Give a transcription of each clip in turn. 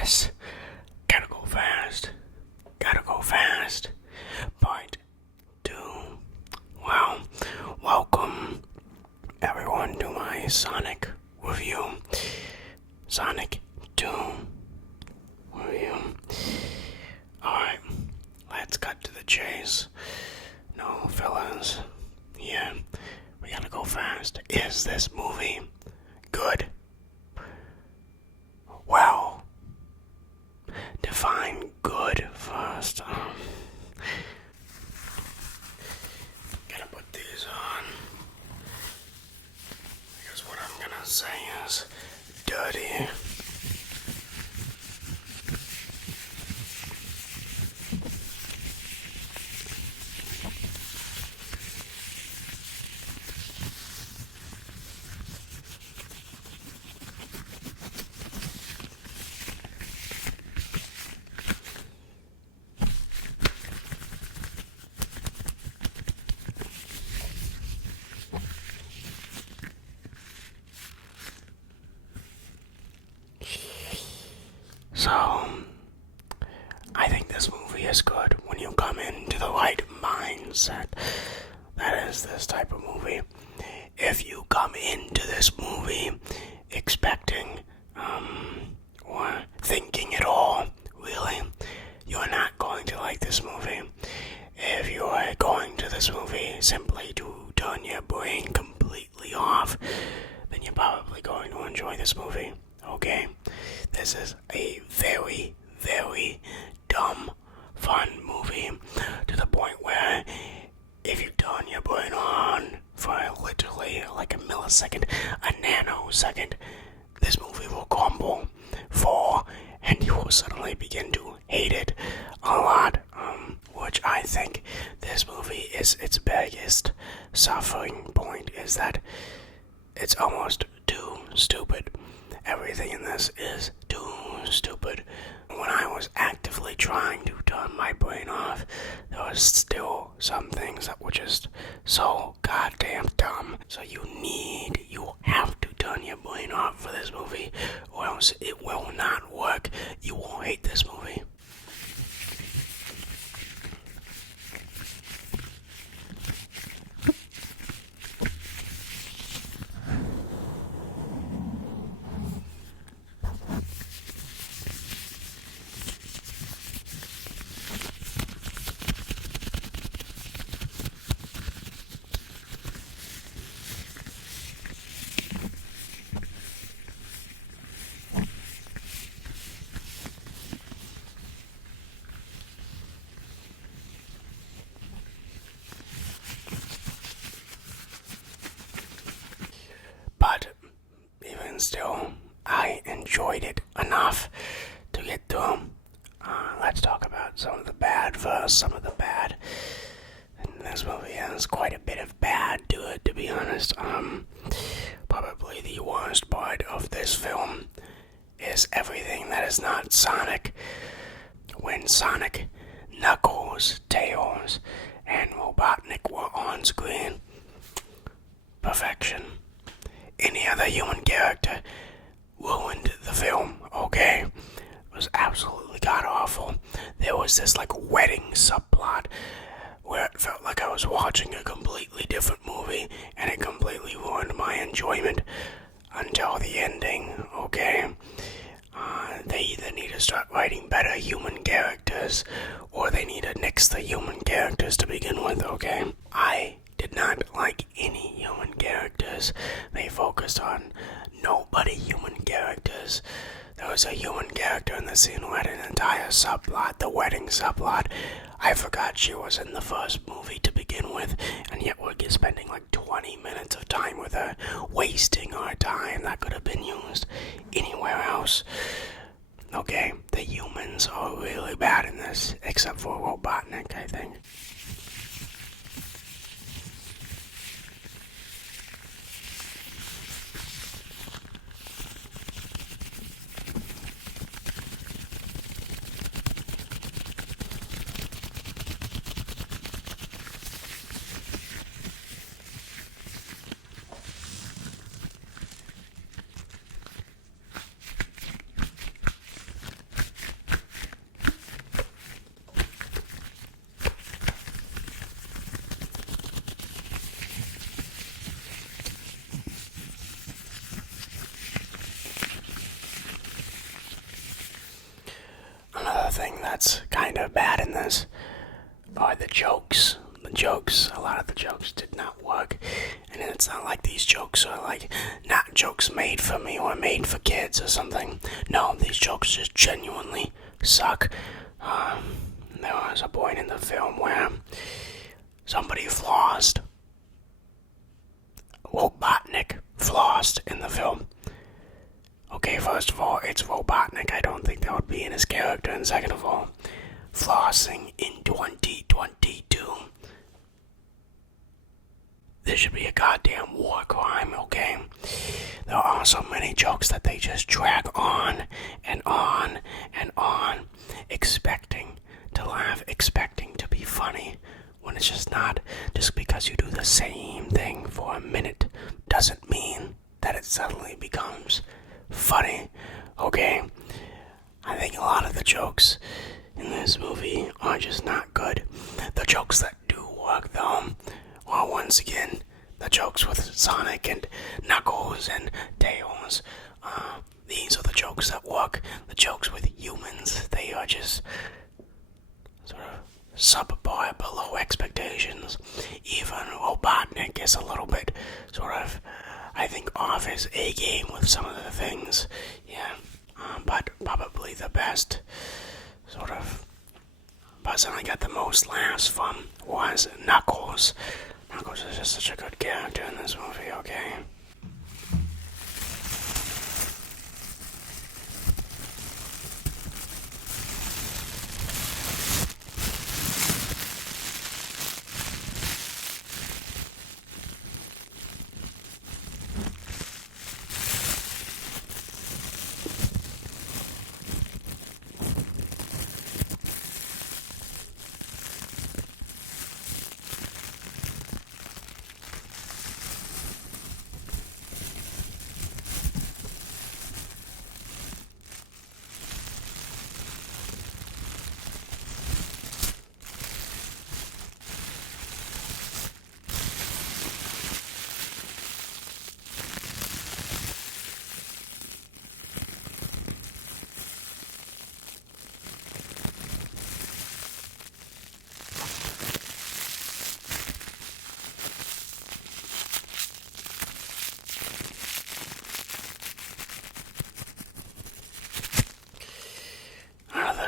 Yes, gotta go fast. Gotta go fast. Part 2. Well, welcome everyone to my Sonic review. Sonic 2 review. Alright, let's cut to the chase. No fillers. Yeah, we gotta go fast. Is this movie good? Well, define good first. Gotta put these on. Because what I'm gonna say is dirty. So, I think this movie is good when you come into the right mindset. That is this type of movie. If you come into this movie expecting, or thinking at all, really, you're not going to like this movie. If you are going to this movie simply to turn your brain completely off, then you're probably going to enjoy this movie. Okay? This is a very, very dumb, fun movie to the point where if you turn your brain on for literally like a millisecond, a nanosecond, this movie will crumble, fall, and you will suddenly begin to hate it a lot, which I think this movie is its biggest suffering point, is that it's almost too stupid. Everything in this is too stupid. When I was actively trying to turn my brain off, there was still some things that were just so goddamn dumb. So you have to turn your brain off for this movie, or else it will not work. You will hate this movie. But even still, I enjoyed it enough to get through. Let's talk about some of the bad first. Some of the bad. And this movie has quite a bit of bad to it, to be honest. Probably the worst part of this film is everything that is not Sonic. When Sonic, Knuckles, Tails, and Robotnik were on screen, perfection. Any other human character ruined the film, okay? It was absolutely god-awful. There was this, wedding subplot where it felt like I was watching a completely different movie, and it completely ruined my enjoyment until the ending, okay? They either need to start writing better human characters, or they need to nix the human characters to begin with, okay? I did not like any human characters. They focused on nobody human characters. There was a human character in the scene who had an entire subplot, the wedding subplot. I forgot she was in the first movie to begin with, and yet we're spending 20 minutes of time with her, wasting our time that could have been used anywhere else. Okay, the humans are really bad in this, except for Robotnik, I think. thing that's kind of bad in this are the jokes. A lot of the jokes did not work. And it's not like these jokes are like not jokes made for me or made for kids or something. No, these jokes just genuinely suck. There was a point in the film where somebody flossed. Robotnik flossed in the film. Okay, first of all, it's Robotnik. I don't think that would be in his character. And second of all, flossing in 2022. This should be a goddamn war crime, okay? There are so many jokes that they just drag on and on and on, expecting to laugh, expecting to be funny, when it's just not. Just because you do the same thing for a minute doesn't mean that it suddenly becomes funny, okay? I think a lot of the jokes in this movie are just not good. The jokes that do work, though, are once again the jokes with Sonic and Knuckles and Tails. These are the jokes that work. The jokes with humans, they are just sort of subpar, below expectations. Even Robotnik is a little bit sort of, I think, off his A game with some of the things. Yeah, but probably the best sort of person I got the most laughs from was Knuckles. Knuckles is just such a good character in this movie, okay?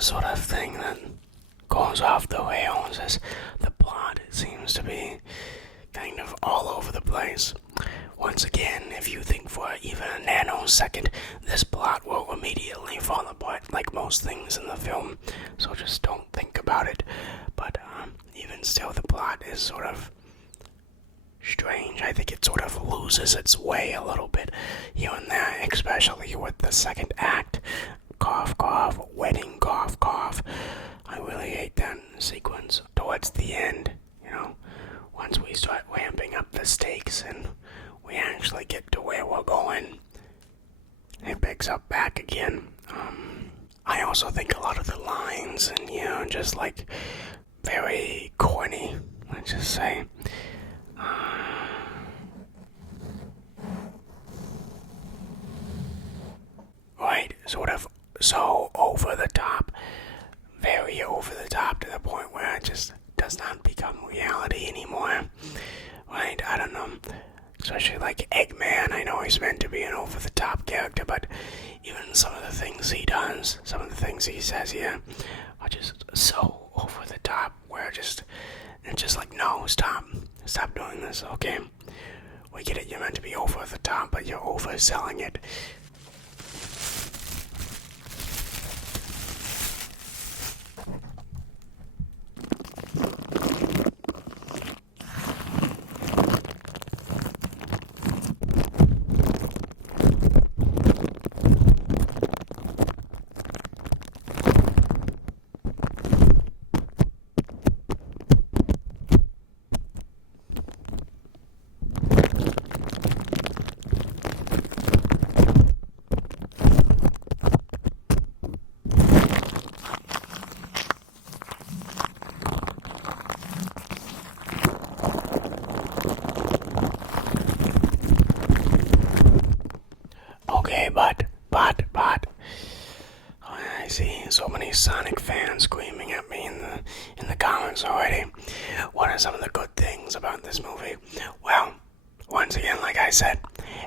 Sort of thing that goes off the rails is the plot seems to be kind of all over the place. Once again, if you think for even a nanosecond, this plot will immediately fall apart like most things in the film, so just don't think about it. But even still, the plot is sort of strange. I think it sort of loses its way a little bit here and there, especially with the second act. Cough, cough, wedding, cough, cough. I really hate that sequence towards the end, you know, once we start ramping up the stakes and we actually get to where we're going, it picks up back again. I also think a lot of the lines and, you know, just like very corny, let's just say. Right, sort of so over the top, very over the top, to the point where it just does not become reality anymore. Right, I don't know. Especially like Eggman, I know he's meant to be an over the top character, but even some of the things he does, some of the things he says here, are just so over the top, where it's just like, no, stop doing this, okay? We get it, you're meant to be over the top, but you're overselling it. any Sonic fans screaming at me in the comments already. What are some of the good things about this movie? Well, once again, like I said,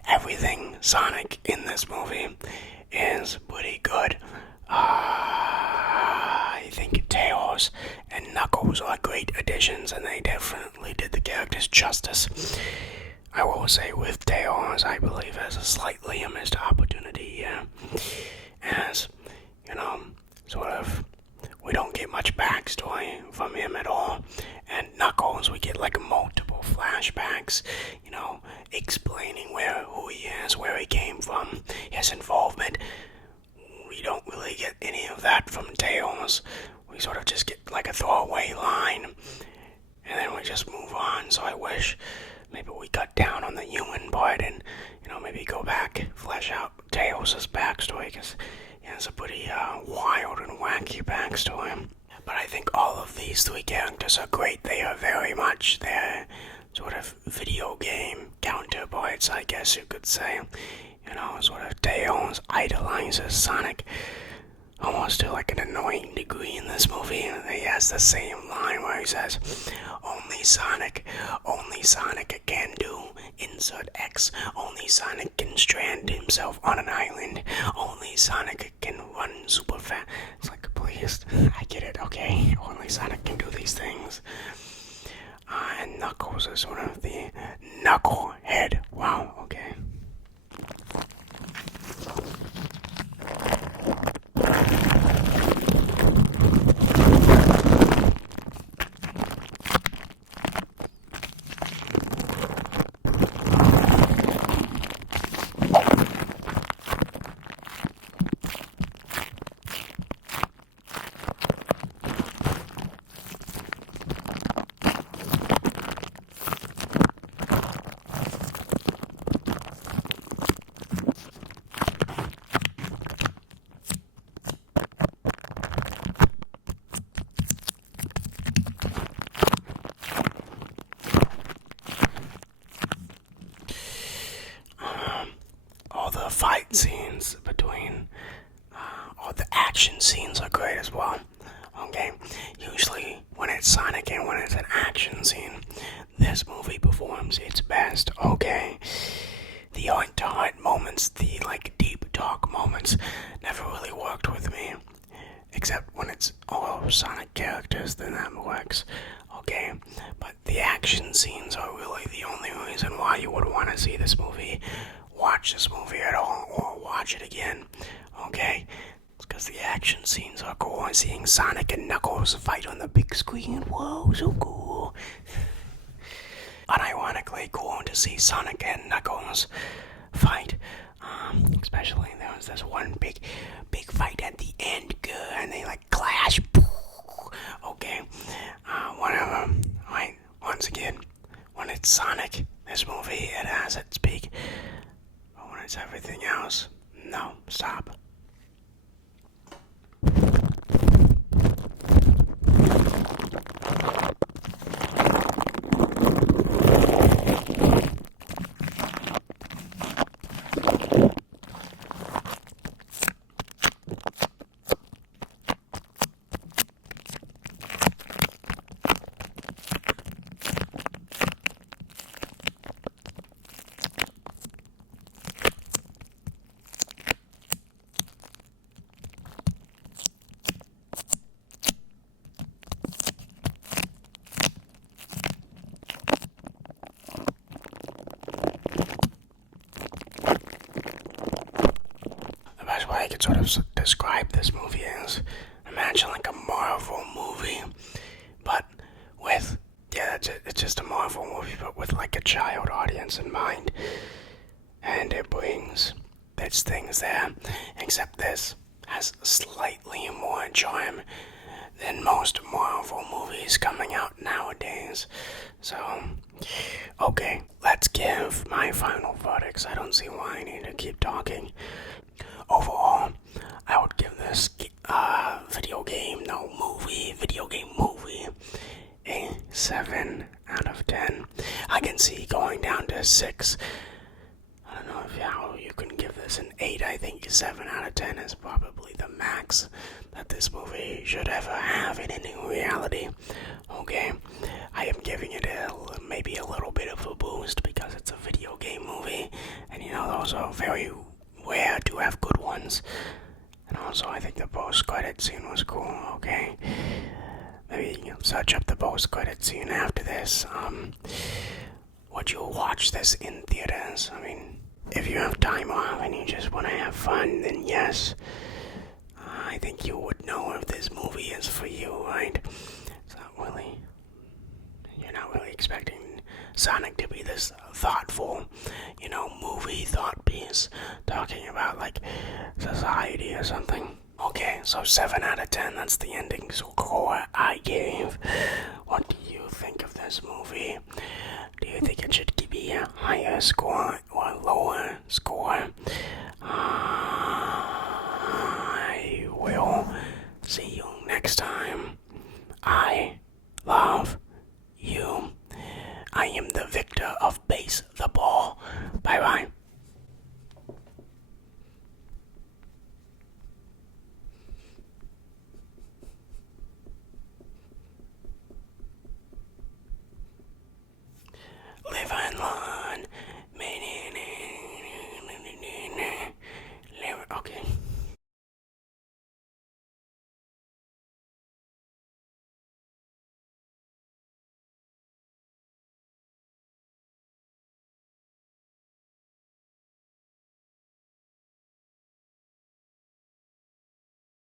everything Sonic in this movie is pretty good. I think Tails and Knuckles are great additions, and they definitely did the characters justice. I will say with Tails, I believe there's a slightly missed opportunity here. As, sort of, we don't get much backstory from him at all. And Knuckles, we get like multiple flashbacks, explaining who he is, where he came from, his involvement. We don't really get any of that from Tails. We sort of just get like a throwaway line, and then we just move on. So I wish maybe we cut down on the human part and, maybe go back, flesh out Tails' backstory, because he has a pretty wild and wacky backstory. But I think all of these three characters are great. They are very much their sort of video game counterparts, I guess you could say. Sort of Tails idolizes Sonic almost to like an annoying degree in this movie. He has the same line where he says, only Sonic can do insert X, only Sonic can strand himself on an island, only Sonic can run super fast. It's like, please, I get it, okay, only Sonic can do these things. And Knuckles is sort of the knucklehead. Wow, okay. Fight scenes between, or the action scenes are great as well. Okay, usually when it's Sonic and when it's an action scene, this movie performs its best. Okay, the heart-to-heart moments, the like deep talk moments, never really worked with me. Except when it's all Sonic characters, then that works. Okay, but the action scenes are really the only reason why you would want to see this movie. Watch this movie at all, or watch it again, okay? It's because the action scenes are cool. Seeing Sonic and Knuckles fight on the big screen, whoa, so cool. Unironically cool to see Sonic and Knuckles fight. Especially there was this one big fight at the end, and they like clash. Okay, whatever. Right, once again, when it's Sonic, this movie, it has its peak. It's everything else. No, stop. I could sort of describe this movie as, imagine like a Marvel movie, but with, it's just a Marvel movie, but with like a child audience in mind, and it brings its things there, except this has slightly more charm than most Marvel movies coming out nowadays. So, okay, let's give my final verdicts. I don't see why I need to keep talking. Overall, I would give this video game movie a 7 out of 10. I can see going down to 6. I don't know how you can give this an 8. I think 7 out of 10 10 is probably the max that this movie should ever have in any reality. Okay, I am giving it maybe a little bit of a boost because it's a video game movie, and those are very rare to have good ones. And also, I think the post-credit scene was cool. Okay, maybe you can search up the post-credit scene after this. Would you watch this in theaters? I mean, if you have time off and you just want to have fun, then yes. I think you would know if this movie is for you, right? You're not really expecting Sonic to be this thoughtful, movie thought piece talking about, like, society or something. Okay, so 7 out of 10, that's the ending score I gave. What do you think of this movie? Do you think it should be a higher score or a lower score?